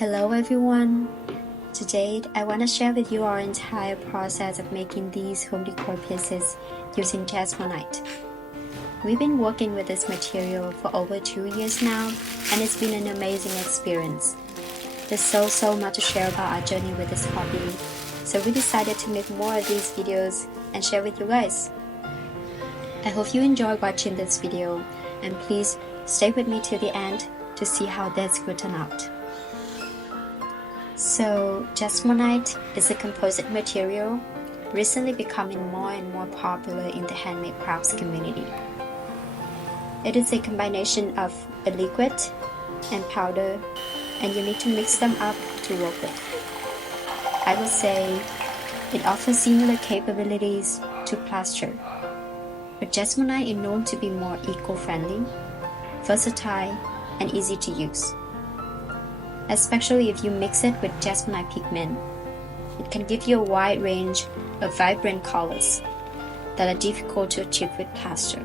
Hello everyone! Today I want to share with you our entire process of making these home decor pieces using Jesmonite. We've been working with this material for over 2 years now, and it's been an amazing experience. There's so much to share about our journey with this hobby, so we decided to make more of these videos and share with you guys. I hope you enjoy watching this video, and please stay with me till the end to see how this will turn out. So, Jesmonite is a composite material recently becoming more and more popular in the handmade crafts community. It is a combination of a liquid and powder, and you need to mix them up to work with. I would say it offers similar capabilities to plaster, but Jesmonite is known to be more eco-friendly, versatile, and easy to use. Especially if you mix it with Jesmonite pigment, it can give you a wide range of vibrant colors that are difficult to achieve with plaster.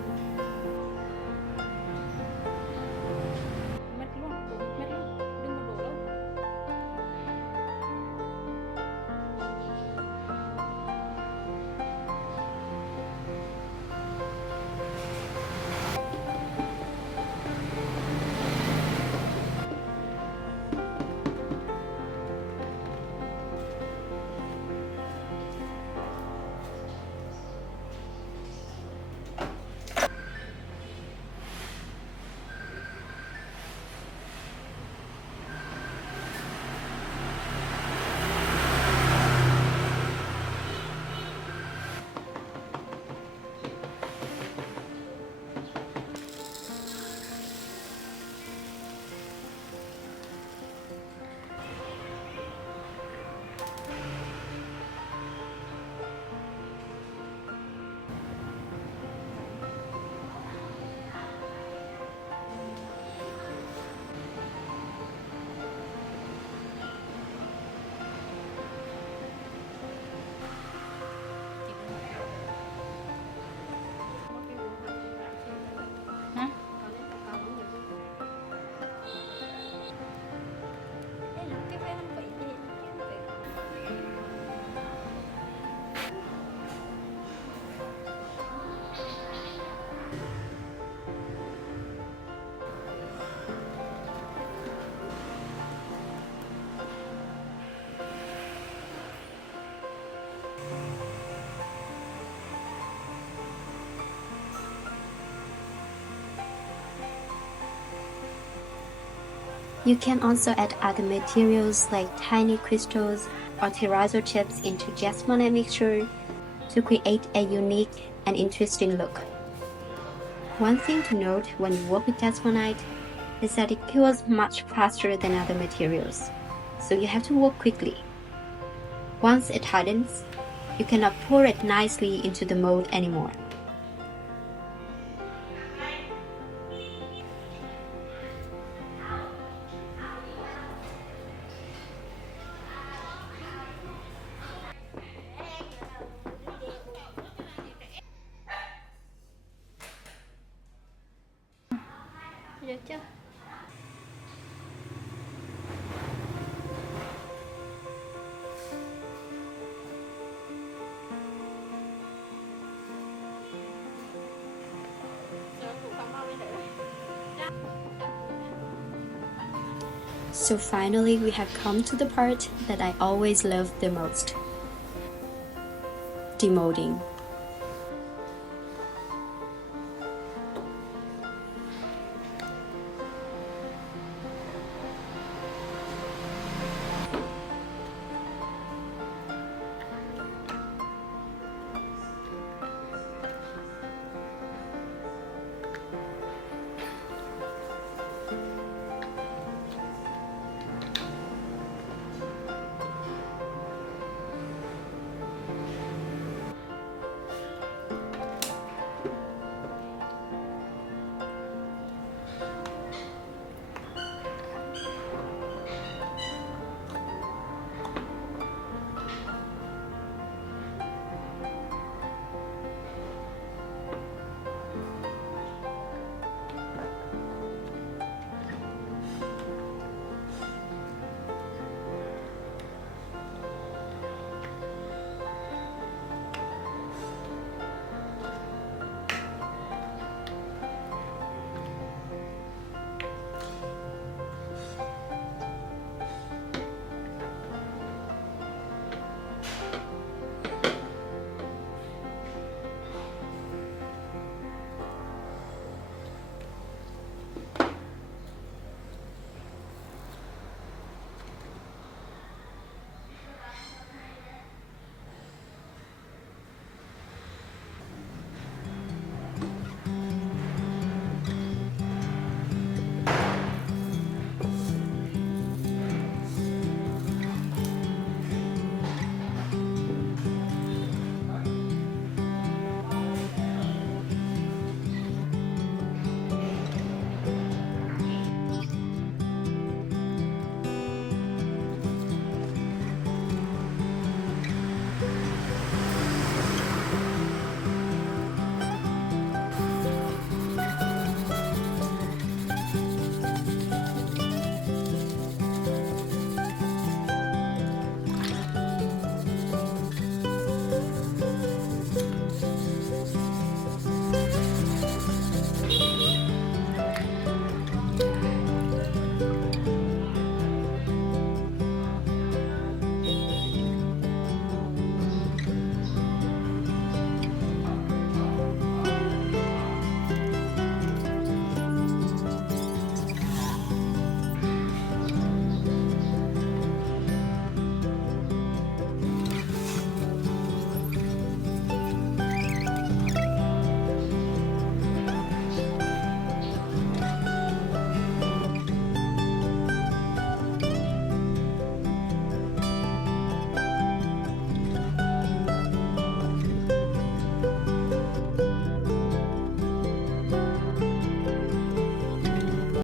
You can also add other materials like tiny crystals or terrazzo chips into Jesmonite mixture to create a unique and interesting look. One thing to note when you work with Jesmonite is that it cures much faster than other materials, so you have to work quickly. Once it hardens, you cannot pour it nicely into the mold anymore. Được chưa? So finally we have come to the part that I always love the most: demolding.